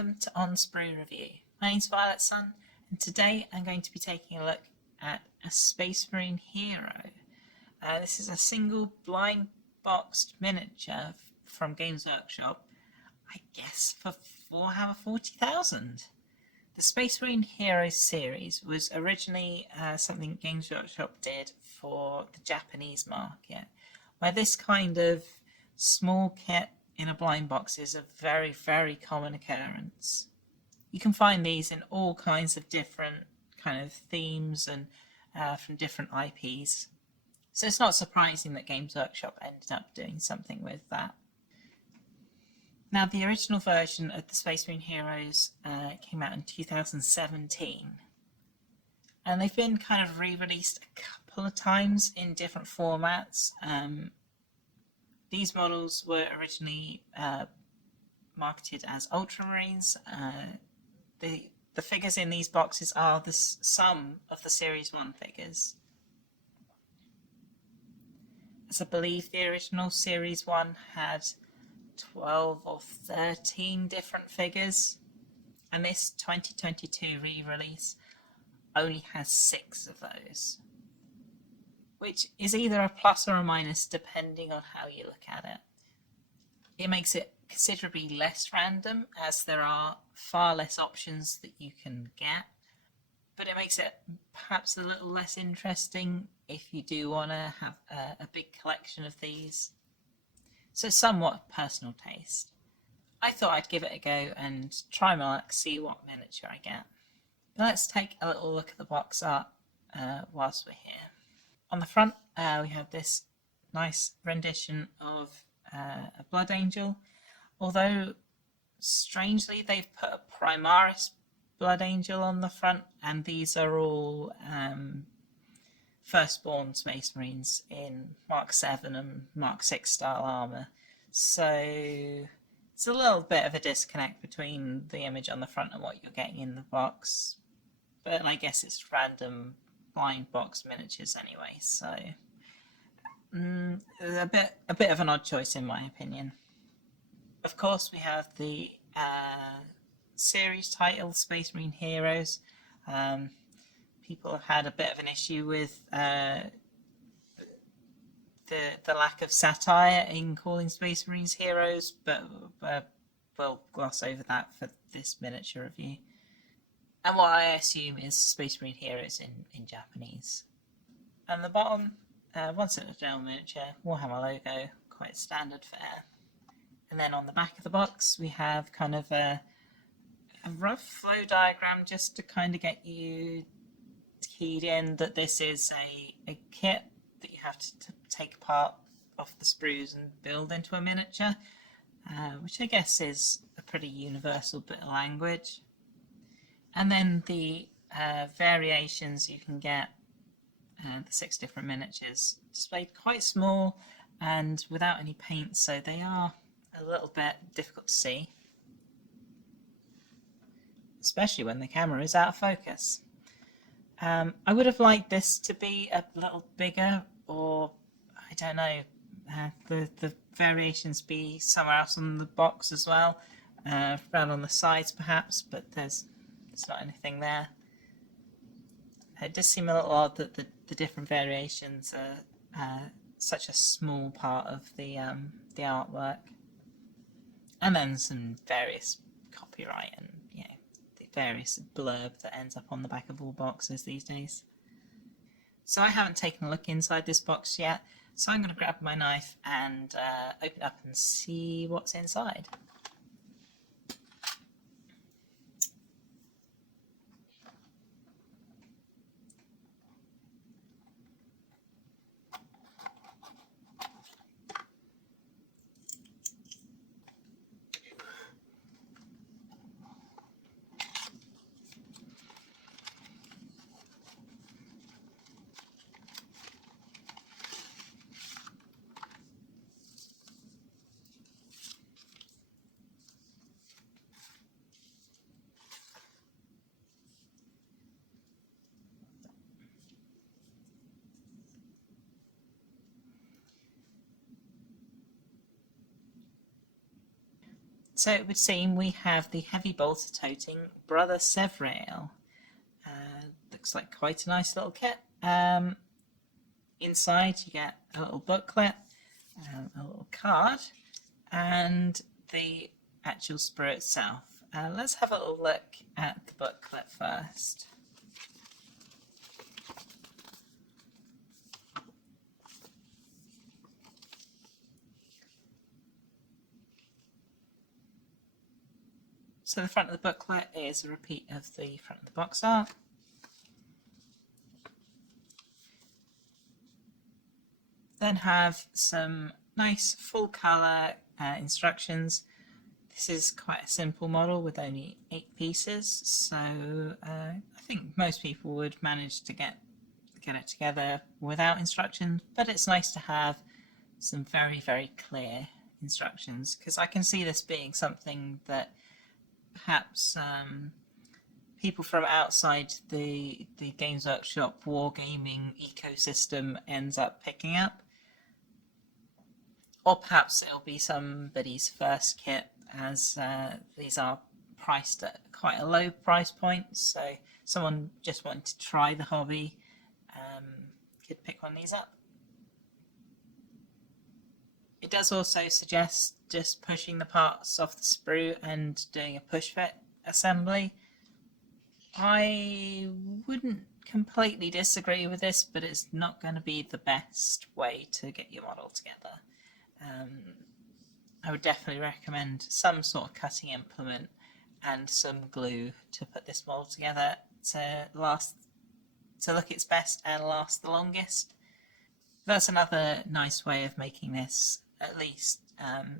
welcome to On Sprue Review. My name's Violet Sun, and today I'm going to be taking a look at a Space Marine hero. This is a single blind boxed miniature from Games Workshop, I guess for Warhammer 40,000. The Space Marine Heroes series was originally something Games Workshop did for the Japanese market, where this kind of small kit in a blind box is a very, very common occurrence. You can find these in all kinds of different kind of themes and from different IPs. So it's not surprising that Games Workshop ended up doing something with that. Now, the original version of the Space Marine Heroes came out in 2017. And they've been kind of re-released a couple of times in different formats. These models were originally marketed as Ultramarines. The figures in these boxes are the sum of the Series 1 figures. As I believe the original Series 1 had 12 or 13 different figures, and this 2022 re-release only has 6 of those, which is either a plus or a minus depending on how you look at it. It makes it considerably less random, as there are far less options that you can get, but it makes it perhaps a little less interesting if you do want to have a big collection of these. So somewhat personal taste. I thought I'd give it a go and try my luck, see what miniature I get. But let's take a little look at the box art whilst we're here. On the front, we have this nice rendition of a Blood Angel, although strangely they've put a Primaris Blood Angel on the front, and these are all Firstborn Space Marines in Mark 7 and Mark 6 style armour. So it's a little bit of a disconnect between the image on the front and what you're getting in the box, but I guess it's random blind box miniatures anyway, so a bit of an odd choice in my opinion. Of course, we have the series title Space Marine Heroes. People have had a bit of an issue with the lack of satire in calling Space Marines heroes, but we'll gloss over that for this miniature review. And what I assume is Space Marine Heroes in Japanese. And the bottom, once in a general miniature, Warhammer logo, quite standard fare. And then on the back of the box, we have kind of a rough flow diagram just to kind of get you keyed in that this is a kit that you have to take apart off the sprues and build into a miniature, which I guess is a pretty universal bit of language. And then the variations you can get, the 6 different miniatures, displayed quite small and without any paint, so they are a little bit difficult to see, especially when the camera is out of focus. I would have liked this to be a little bigger, or I don't know, the variations be somewhere else on the box as well, around on the sides perhaps, but there's not anything there. It does seem a little odd that the different variations are such a small part of the artwork. And then some various copyright and the various blurb that ends up on the back of all boxes these days. So I haven't taken a look inside this box yet, so I'm going to grab my knife and open it up and see what's inside. So it would seem we have the heavy bolter toting Brother Sevrail. Looks like quite a nice little kit. Inside you get a little booklet, a little card, and the actual sprue itself. Let's have a little look at the booklet first. So the front of the booklet is a repeat of the front of the box art. Then have some nice full colour instructions. This is quite a simple model with only 8 pieces, so I think most people would manage to get it together without instructions, but it's nice to have some very, very clear instructions, because I can see this being something that perhaps people from outside the Games Workshop wargaming ecosystem ends up picking up. Or perhaps it'll be somebody's first kit, as these are priced at quite a low price point, so someone just wanting to try the hobby could pick one of these up. It does also suggest just pushing the parts off the sprue and doing a push fit assembly. I wouldn't completely disagree with this, but it's not going to be the best way to get your model together. I would definitely recommend some sort of cutting implement and some glue to put this model together to look its best and last the longest. That's another nice way of making this at least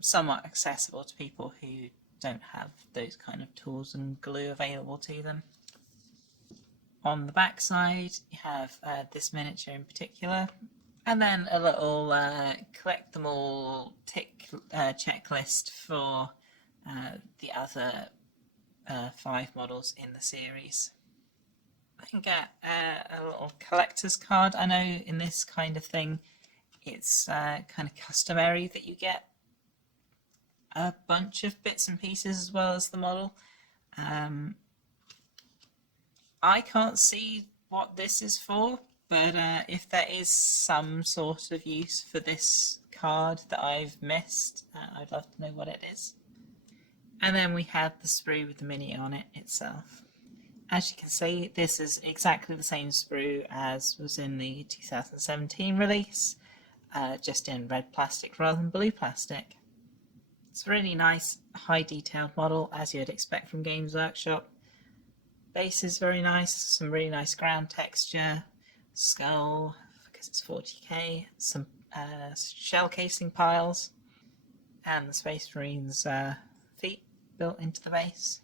somewhat accessible to people who don't have those kind of tools and glue available to them. On the back side you have this miniature in particular, and then a little collect them all tick checklist for the other 5 models in the series. I can get a little collector's card. I know in this kind of thing it's kind of customary that you get a bunch of bits and pieces as well as the model. I can't see what this is for, but if there is some sort of use for this card that I've missed, I'd love to know what it is. And then we have the sprue with the mini on it itself. As you can see, this is exactly the same sprue as was in the 2017 release, just in red plastic rather than blue plastic. It's a really nice, high detailed model, as you'd expect from Games Workshop. Base is very nice, some really nice ground texture, skull, because it's 40k, some shell casing piles, and the Space Marine's feet built into the base.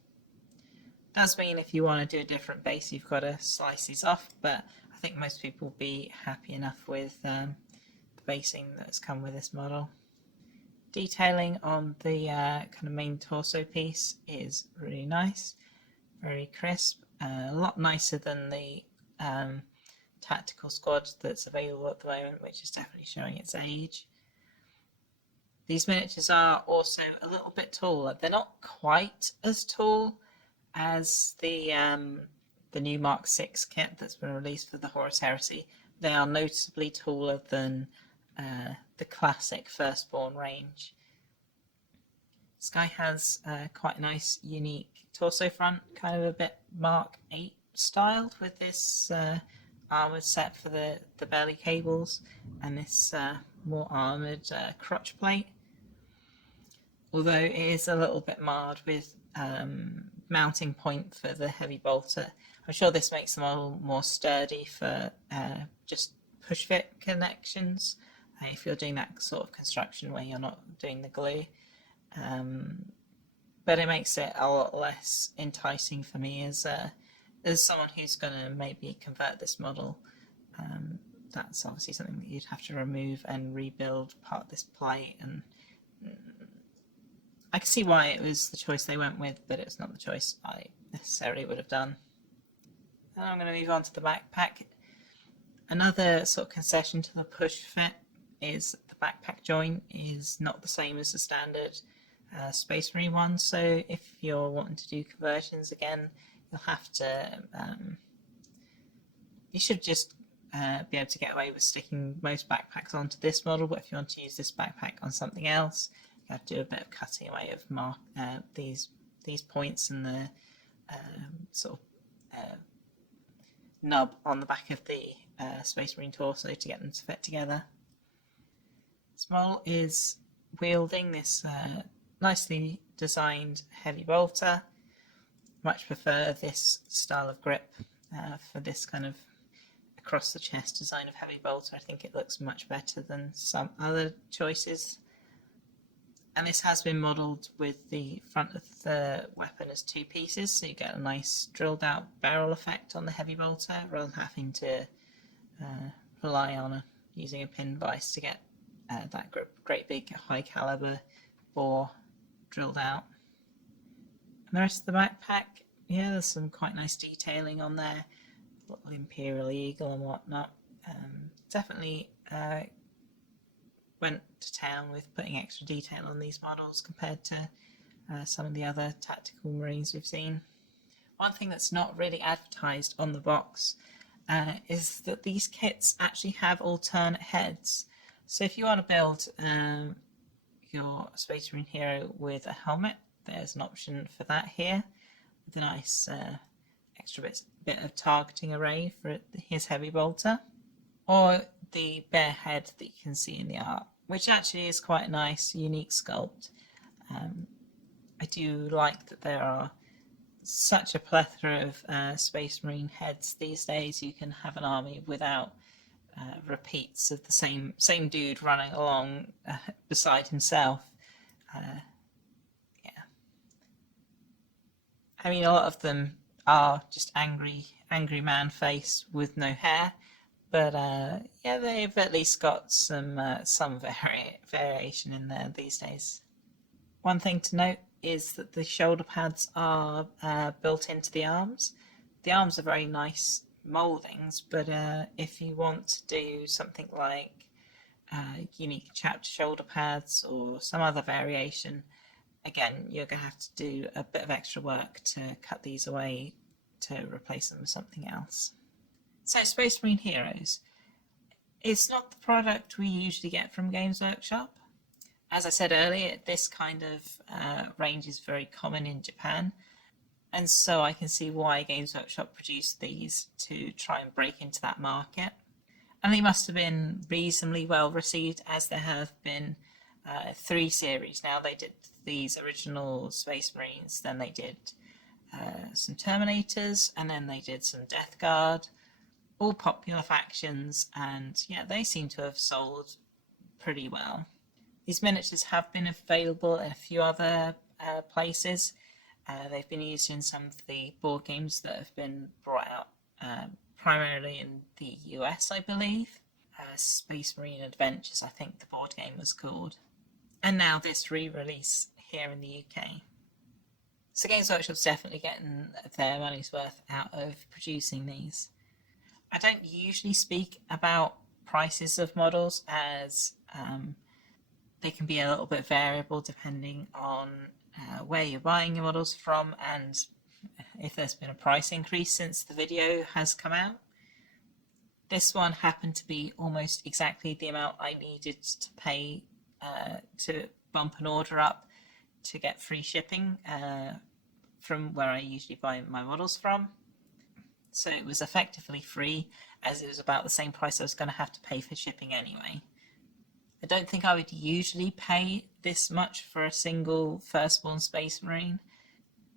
Does mean if you want to do a different base you've got to slice these off, but I think most people will be happy enough with the basing that's come with this model. Detailing on the kind of main torso piece is really nice, very crisp, a lot nicer than the tactical squad that's available at the moment, which is definitely showing its age. These miniatures are also a little bit taller. They're not quite as tall as the new Mark 6 kit that's been released for the Horus Heresy. They are noticeably taller than the classic Firstborn range. This guy has quite a nice, unique torso front, kind of a bit Mark 8 styled, with this armoured set for the belly cables and this more armoured crotch plate. Although it is a little bit marred with mounting point for the heavy bolter. I'm sure this makes the model more sturdy for just push fit connections, if you're doing that sort of construction where you're not doing the glue. But it makes it a lot less enticing for me as someone who's going to maybe convert this model. That's obviously something that you'd have to remove and rebuild part of this plate, and I can see why it was the choice they went with, but it's not the choice I necessarily would have done. And I'm going to move on to the backpack. Another sort of concession to the push fit is the backpack joint is not the same as the standard Space Marine one. So if you're wanting to do conversions again, you'll have to. You should just be able to get away with sticking most backpacks onto this model, but if you want to use this backpack on something else, you have to do a bit of cutting away of these points and the sort of nub on the back of the Space Marine torso to get them to fit together. This model is wielding this nicely designed heavy bolter. Much prefer this style of grip for this kind of across the chest design of heavy bolter. I think it looks much better than some other choices. And this has been modelled with the front of the weapon as two pieces, so you get a nice drilled out barrel effect on the heavy bolter rather than having to rely on using a pin vise to get that great big high caliber bore drilled out. And the rest of the backpack, yeah, there's some quite nice detailing on there, little Imperial Eagle and whatnot. Definitely went to town with putting extra detail on these models compared to some of the other tactical Marines we've seen. One thing that's not really advertised on the box is that these kits actually have alternate heads. So if you want to build your Space Marine hero with a helmet, there's an option for that here, with a nice extra bit of targeting array for his heavy bolter, or the bare head that you can see in the art, which actually is quite a nice, unique sculpt. I do like that there are such a plethora of Space Marine heads these days. You can have an army without repeats of the same dude running along beside himself. Yeah, I mean, a lot of them are just angry man face with no hair, but yeah, they've at least got some variation in there these days. One thing to note is that the shoulder pads are built into the arms. The arms are very nice mouldings, but if you want to do something like unique chapter shoulder pads or some other variation, again, you're going to have to do a bit of extra work to cut these away to replace them with something else. So Space Marine Heroes, it's not the product we usually get from Games Workshop. As I said earlier, this kind of range is very common in Japan, and so I can see why Games Workshop produced these to try and break into that market. And they must have been reasonably well received, as there have been 3 series now. They did these original Space Marines, then they did some Terminators, and then they did some Death Guard, all popular factions, and yeah, they seem to have sold pretty well. These miniatures have been available in a few other places. They've been used in some of the board games that have been brought out primarily in the US, I believe. Space Marine Adventures, I think the board game was called. And now this re-release here in the UK. So Games Workshop's definitely getting their money's worth out of producing these. I don't usually speak about prices of models, as they can be a little bit variable depending on where you're buying your models from and if there's been a price increase since the video has come out. This one happened to be almost exactly the amount I needed to pay to bump an order up to get free shipping from where I usually buy my models from. So it was effectively free, as it was about the same price I was going to have to pay for shipping anyway. I don't think I would usually pay this much for a single Firstborn Space Marine,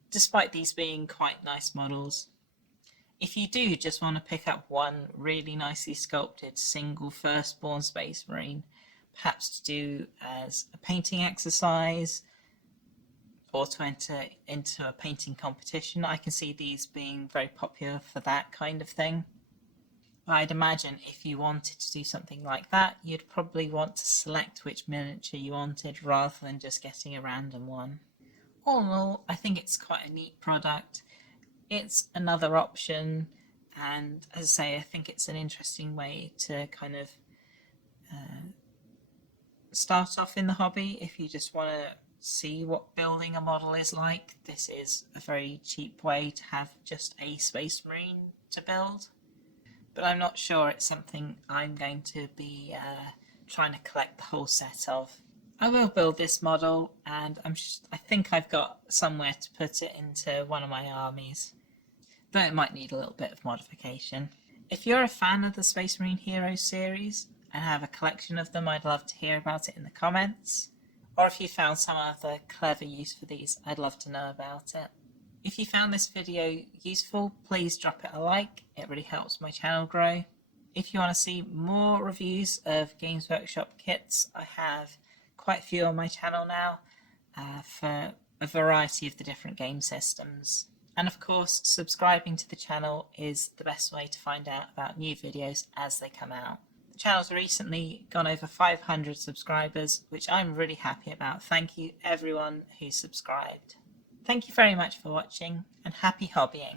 despite these being quite nice models. If you do just want to pick up one really nicely sculpted single Firstborn Space Marine, perhaps to do as a painting exercise or to enter into a painting competition, I can see these being very popular for that kind of thing. I'd imagine if you wanted to do something like that, you'd probably want to select which miniature you wanted rather than just getting a random one. All in all, I think it's quite a neat product. It's another option, and as I say, I think it's an interesting way to kind of start off in the hobby if you just want to see what building a model is like, this is a very cheap way to have just a Space Marine to build. But I'm not sure it's something I'm going to be trying to collect the whole set of. I will build this model, and I think I've got somewhere to put it into one of my armies, though it might need a little bit of modification. If you're a fan of the Space Marine Heroes series and have a collection of them, I'd love to hear about it in the comments. Or if you found some other clever use for these, I'd love to know about it. If you found this video useful, please drop it a like. It really helps my channel grow. If you want to see more reviews of Games Workshop kits, I have quite a few on my channel now for a variety of the different game systems. And of course, subscribing to the channel is the best way to find out about new videos as they come out. The channel's recently gone over 500 subscribers, which I'm really happy about. Thank you everyone who subscribed. Thank you very much for watching, and happy hobbying.